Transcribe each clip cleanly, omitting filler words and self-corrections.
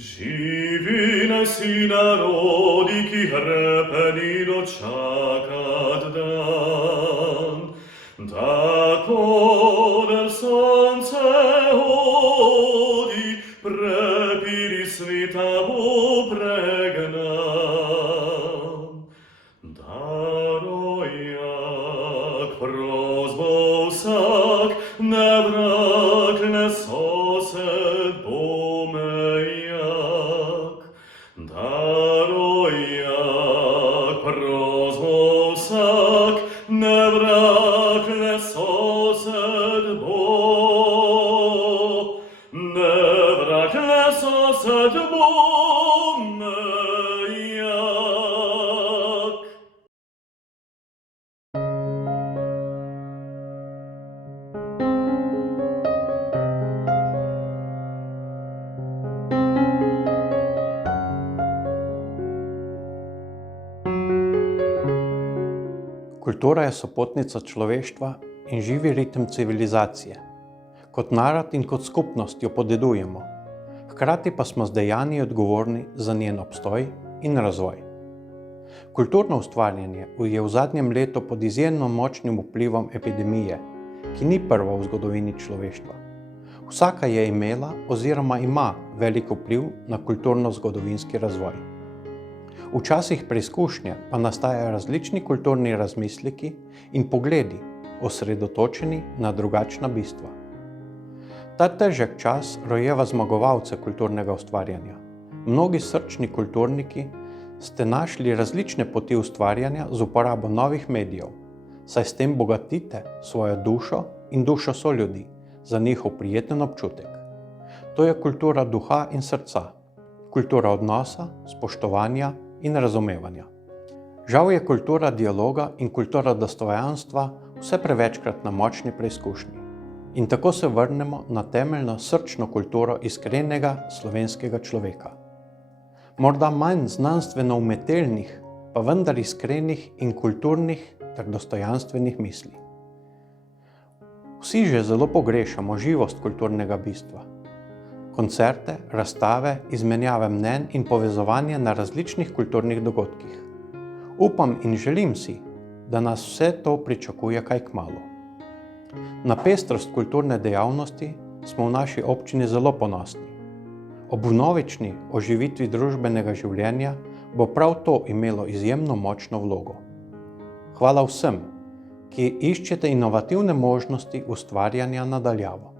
Živi naj si narodi, ki hrepeni dočakat dan, tako da sonce hodi, prepiri sveta bo pregnan. Darojak, prozbo vsak, ne vrag, ne sosed, pomejak. Darojak, prozbo vsak, ne vrag, ne sosed, ne vrag, ne sosed, pomejak. Kultura je sopotnica človeštva in živi ritem civilizacije. Kot narod in kot skupnost jo podedujemo, hkrati pa smo z dejanji odgovorni za njen obstoj in razvoj. Kulturno ustvarjanje je v zadnjem letu pod izjemno močnim vplivom epidemije, ki ni prva v zgodovini človeštva. Vsaka je imela oziroma ima velik vpliv na kulturno-zgodovinski razvoj. V časih preizkušnje pa nastajajo različni kulturni razmisleki in pogledi, osredotočeni na drugačna bistva. Ta težek čas rojeva zmagovalce kulturnega ustvarjanja. Mnogi srčni kulturniki ste našli različne poti ustvarjanja z uporabo novih medijev, saj s tem bogatite svojo dušo in dušo soljudi za njihov prijeten občutek. To je kultura duha in srca, kultura odnosa, spoštovanja in razumevanja. Žal je kultura dialoga in kultura dostojanstva vse prevečkrat na močni preizkušnji. In tako se vrnemo na temeljno srčno kulturo iskrenega slovenskega človeka. Morda manj znanstveno umetelnih, pa vendar iskrenih in kulturnih ter dostojanstvenih misli. Vsi že zelo pogrešamo živost kulturnega bistva. Koncerte, razstave, izmenjave mnenj in povezovanje na različnih kulturnih dogodkih. Upam in želim si, da nas vse to pričakuje kaj kmalu. Na pestrost kulturne dejavnosti smo v naši občini zelo ponosni. Ob vnovični oživitvi družbenega življenja bo prav to imelo izjemno močno vlogo. Hvala vsem, ki iščete inovativne možnosti ustvarjanja na daljavo.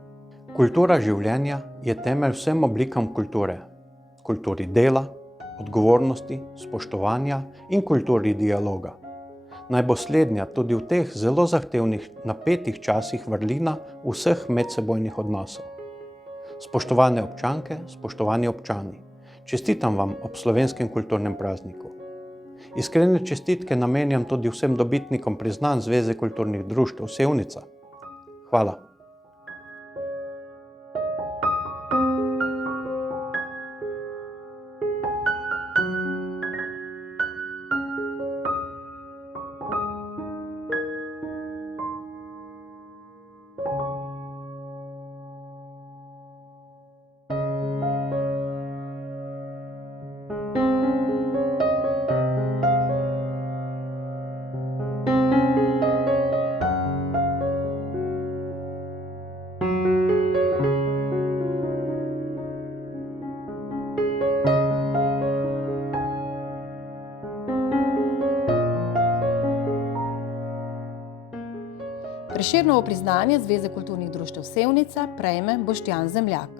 Kultura življenja je temelj vsem oblikam kulture, kulturi dela, odgovornosti, spoštovanja in kulturi dialoga. Naj bo slednja tudi v teh zelo zahtevnih, napetih časih vrlina vseh medsebojnih odnosov. Spoštovane občanke, spoštovani občani, čestitam vam ob slovenskem kulturnem prazniku. Iskrene čestitke namenjam tudi vsem dobitnikom priznanj Zveze kulturnih društev Sevnica. Hvala. Prešernovo priznanje Zveze kulturnih društev Sevnica prejme Boštjan Zemljak.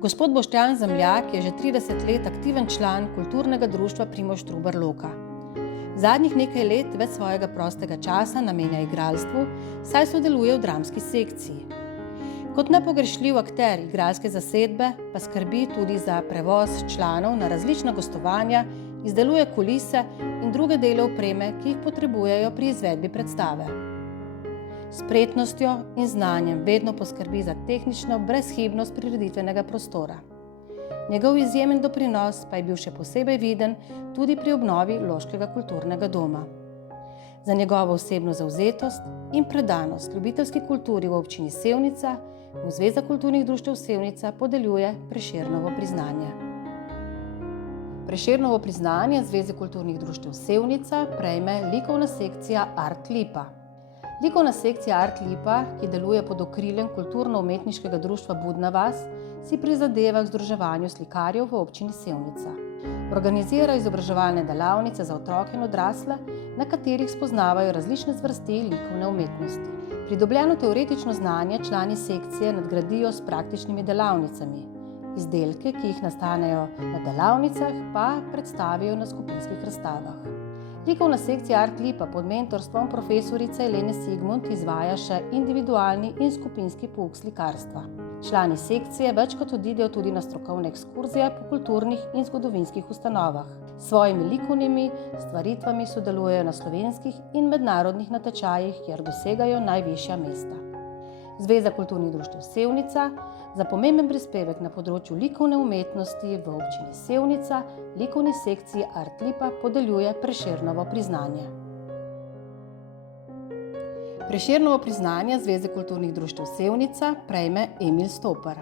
Gospod Boštjan Zemljak je že 30 let aktiven član kulturnega društva Primož Trubar Loka. Zadnjih nekaj let več svojega prostega časa namenja igralstvu, saj sodeluje v dramski sekciji. Kot nepogrešljiv akter igralske zasedbe pa skrbi tudi za prevoz članov na različna gostovanja, izdeluje kulise in druge dele opreme, ki jih potrebujejo pri izvedbi predstave. S spretnostjo in znanjem vedno poskrbi za tehnično brezhibnost prireditvenega prostora. Njegov izjemen doprinos pa je bil še posebej viden tudi pri obnovi Loškega kulturnega doma. Za njegovo osebno zavzetost in predanost ljubiteljski kulturi v občini Sevnica mu Zveza kulturnih društev Sevnica podeljuje Prešernovo priznanje. Prešernovo priznanje Zveze kulturnih društev Sevnica prejme likovna sekcija Art Lipa. Likovna sekcija Art Lipa, ki deluje pod okriljem kulturno-umetniškega društva Budna vas, si prizadeva k združevanju slikarjev v občini Sevnica. Organizira izobraževalne delavnice za otroke in odrasle, na katerih spoznavajo različne zvrsti likovne umetnosti. Pridobljeno teoretično znanje člani sekcije nadgradijo s praktičnimi delavnicami. Izdelke, ki jih nastanejo na delavnicah, pa predstavijo na skupinskih razstavah. Likovna sekcija Art Lipa pod mentorstvom profesorice Elene Sigmund izvaja še individualni in skupinski pouk slikarstva. Člani sekcije večkrat odidejo tudi na strokovne ekskurzije po kulturnih in zgodovinskih ustanovah. S svojimi likovnimi stvaritvami sodelujejo na slovenskih in mednarodnih natečajih, kjer dosegajo najvišja mesta. Zveza kulturnih društev Sevnica za pomemben prispevek na področju likovne umetnosti v občini Sevnica likovni sekciji Art Lipa podeljuje Prešernovo priznanje. Prešernovo priznanje Zveze kulturnih društev Sevnica prejme Emil Stopar.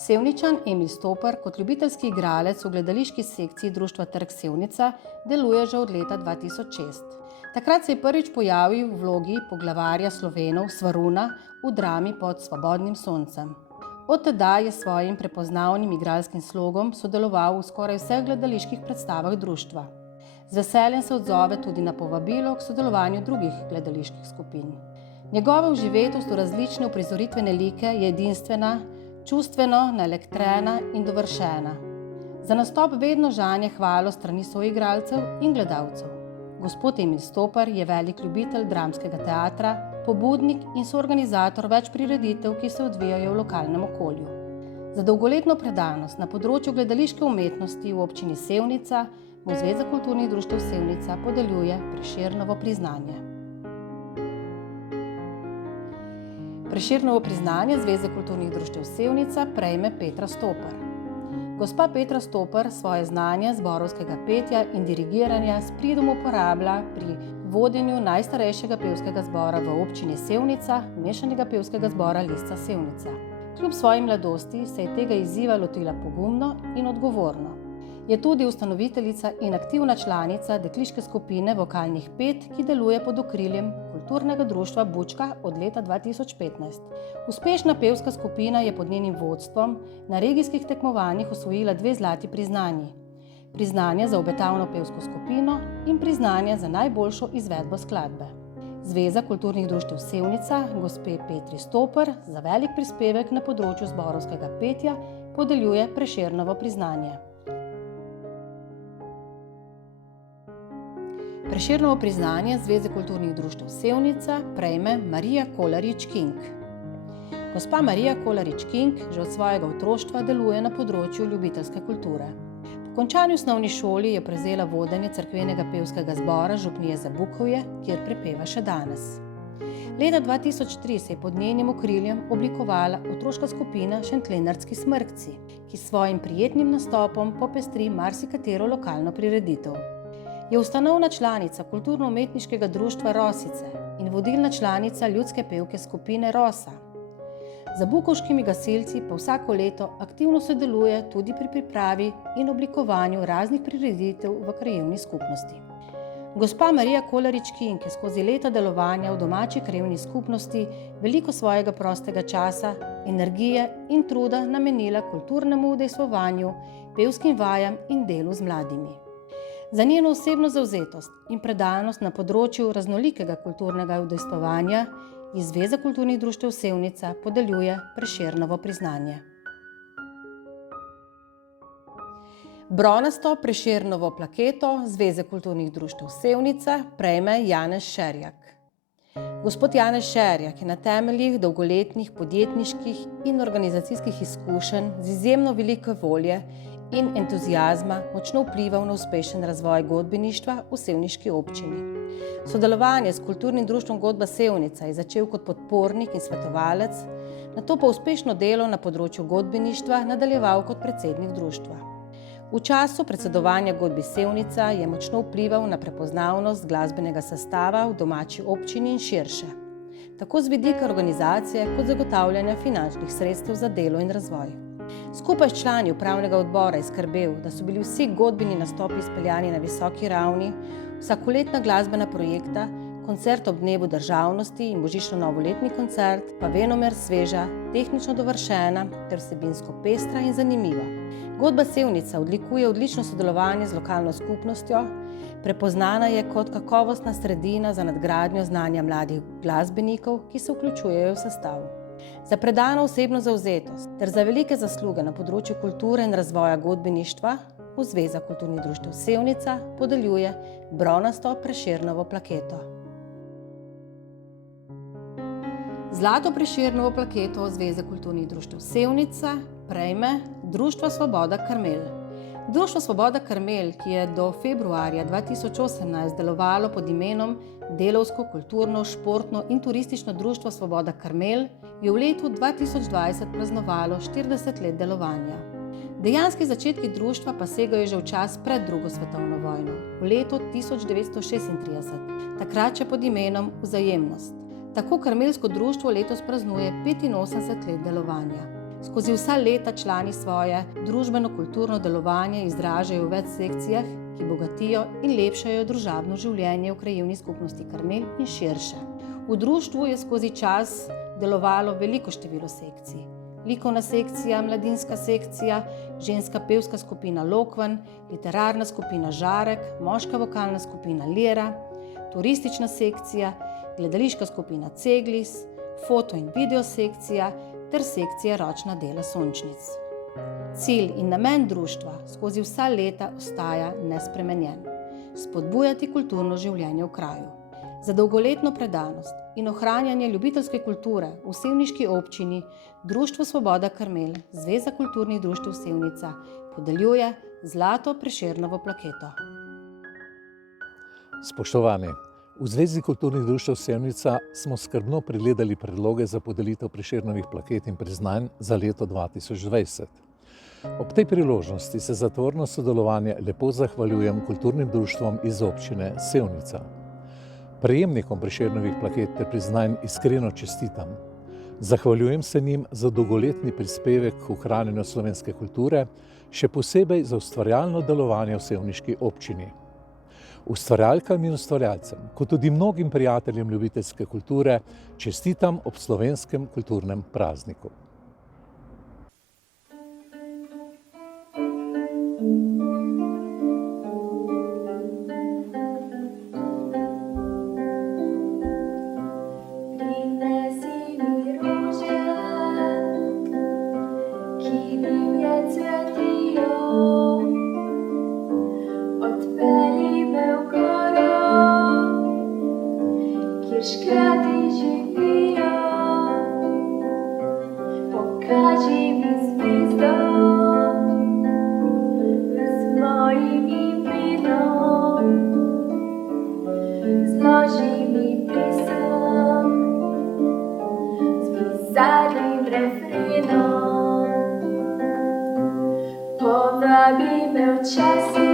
Sevničan Emil Stopar kot ljubiteljski igralec v gledališki sekciji društva Trg Sevnica deluje že od leta 2006. Takrat se je prvič pojavil v vlogi poglavarja Slovenov Svaruna v drami Pod svobodnim soncem. Od tedaj je s svojim prepoznavnim igralskim slogom sodeloval v skoraj vseh gledaliških predstavah društva. Z veseljem se odzove tudi na povabilo k sodelovanju drugih gledaliških skupin. Njegova vživetost v različne uprizoritvene like je edinstvena, čustveno naelektrena in dovršena. Za nastop vedno žanje hvalo strani soigralcev in gledalcev. Gospod Emil Stopar je velik ljubitelj dramskega teatra, pobudnik in soorganizator več prireditev, ki se odvijajo v lokalnem okolju. Za dolgoletno predanost na področju gledališke umetnosti v občini Sevnica mu Zveza kulturnih društev Sevnica podeljuje Prešernovo priznanje. Prešernovo priznanje Zveze kulturnih društev Sevnica prejme Petra Stopar. Gospa Petra Stopar svoje znanje zborovskega petja in dirigiranja s pridom uporablja pri vodenju najstarejšega pevskega zbora v občini Sevnica, mešanega pevskega zbora Lisca Sevnica. Kljub svoji mladosti se je tega izziva lotila pogumno in odgovorno. Je tudi ustanoviteljica in aktivna članica dekliške skupine vokalnih pet, ki deluje pod okriljem kulturnega društva Bučka od leta 2015. Uspešna pevska skupina je pod njenim vodstvom na regijskih tekmovanjih osvojila 2 zlati priznanji. Priznanje za obetavno pevsko skupino in priznanje za najboljšo izvedbo skladbe. Zveza kulturnih društev Sevnica gospe Petri Stopar za velik prispevek na področju zborovskega petja podeljuje Prešernovo priznanje. Prešernovo priznanje Zveze kulturnih društev Sevnica prejme Marija Kolarič-King. Gospa Marija Kolarič-King že od svojega otroštva deluje na področju ljubiteljske kulture. Po končani osnovni šoli je prevzela vodenje cerkvenega pevskega zbora Župnije za Bukovje, kjer prepeva še danes. Leta 2003 se je pod njenim okriljem oblikovala otroška skupina Šentlenartski smrkci, ki s svojim prijetnim nastopom popestri marsikatero lokalno prireditev. Je ustanovna članica kulturno-umetniškega društva Rosice in vodilna članica ljudske pevke skupine Rosa. Za bukovškimi gasilci pa vsako leto aktivno sodeluje tudi pri pripravi in oblikovanju raznih prireditev v krajevni skupnosti. Gospa Marija Kolarič-King je skozi leta delovanja v domači krajevni skupnosti veliko svojega prostega časa, energije in truda namenila kulturnemu udejstvovanju, pevskim vajam in delu z mladimi. Za njeno osebno zavzetost in predanost na področju raznolikega kulturnega udejstvovanja iz Zveza kulturnih društev Sevnica podeljuje Prešernovo priznanje. Bronasto Prešernovo plaketo Zveze kulturnih društev Sevnica prejme Janez Šerjak. Gospod Janez Šerjak je na temeljih dolgoletnih podjetniških in organizacijskih izkušenj z izjemno veliko volje in entuziazma močno vplival na uspešen razvoj godbeništva v sevniški občini. Sodelovanje s kulturnim društvom Godba Sevnica je začel kot podpornik in svetovalec, nato pa uspešno delo na področju godbeništva nadaljeval kot predsednik društva. V času predsedovanja godbi Sevnica je močno vplival na prepoznavnost glasbenega sestava v domači občini in širše, tako z vidika organizacije kot zagotavljanja finančnih sredstev za delo in razvoj. Skupaj s člani upravnega odbora je skrbel, da so bili vsi godbeni nastopi izpeljani na visoki ravni, vsakoletna glasbena projekta, koncert ob dnevu državnosti in božično-novoletni koncert pa venomer sveža, tehnično dovršena ter vsebinsko pestra in zanimiva. Godba Sevnica odlikuje odlično sodelovanje z lokalno skupnostjo, prepoznana je kot kakovostna sredina za nadgradnjo znanja mladih glasbenikov, ki se vključujejo v sestav. Za predano osebno zavzetost ter za velike zasluge na področju kulture in razvoja godbeništva v Zveza kulturnih društev Sevnica podeljuje bronasto Prešernovo plaketo. Zlato Prešernovo plaketo Zveze kulturnih društev Sevnica prejme Društvo Svoboda Karmel. Društvo Svoboda Karmel, ki je do februarja 2018 delovalo pod imenom Delavsko, kulturno, športno in turistično društvo Svoboda Karmel, je v letu 2020 praznovalo 40 let delovanja. Dejanski začetki društva pa segajo že v čas pred drugo svetovno vojno, v letu 1936, takrat še pod imenom Vzajemnost. Tako karmelsko društvo letos praznuje 85 let delovanja. Skozi vsa leta člani svoje družbeno-kulturno delovanje izražajo v več sekcijah, ki bogatijo in lepšajo družabno življenje v krajevni skupnosti Karmel in širše. V društvu je skozi čas delovalo veliko število sekcij. Likovna sekcija, mladinska sekcija, ženska pevska skupina Lokven, literarna skupina Žarek, moška vokalna skupina Lira, turistična sekcija, gledališka skupina Ceglis, foto- in video sekcija ter sekcija ročna dela Sončnic. Cilj in namen društva skozi vsa leta ostaja nespremenjen: spodbujati kulturno življenje v kraju. Za dolgoletno predanost in ohranjanje ljubiteljske kulture v sevniški občini Društvo Svoboda Karmel, Zveza kulturnih društev Sevnica, podeljuje Zlato Prešernovo plaketo. Spoštovani, v Zvezi kulturnih društev Sevnica smo skrbno pregledali predloge za podelitev Prešernovih plaket in priznanj za leto 2020. Ob tej priložnosti se za tvorno sodelovanje lepo zahvaljujem kulturnim društvom iz občine Sevnica. Prejemnikom Prešernovih plaket ter priznanj iskreno čestitam. Zahvaljujem se njim za dolgoletni prispevek k ohranjanju slovenske kulture, še posebej za ustvarjalno delovanje v sevniški občini. Ustvarjalkam in ustvarjalcem, kot tudi mnogim prijateljem ljubiteljske kulture, čestitam ob slovenskem kulturnem prazniku. Povabi me v časi,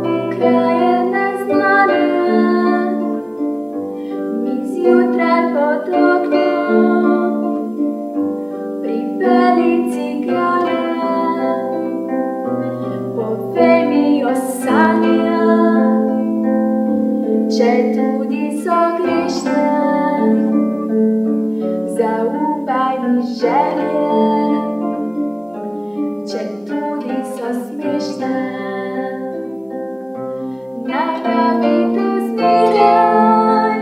v kraje neznane, mi zjutraj pod oknom pripelji cigane, povej mi o sanjah, če tudi so grešne, zaupaj mi želje, če tudi so smešne. Napravi to zmeraj,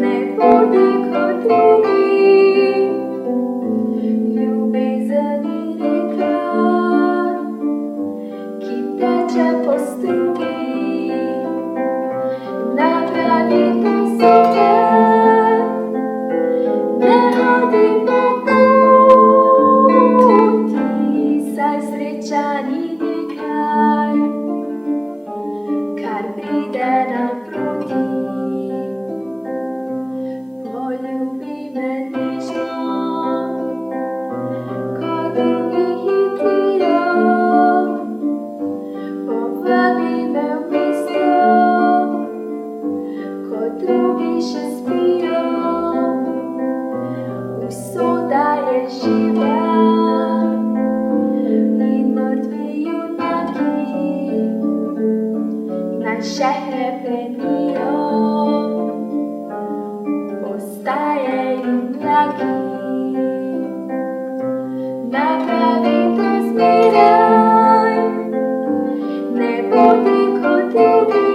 ne bodi kot drugi, ljubezen je reka, ki teče po strugi. Napravi to super, ne hodi po ni nekaj, kar pride naproti. Poljubi me nežno, kot drugi hitro. dan še hrepenijo, postajejo mlaki. Napravi to zmeraj, ne poti kot ide.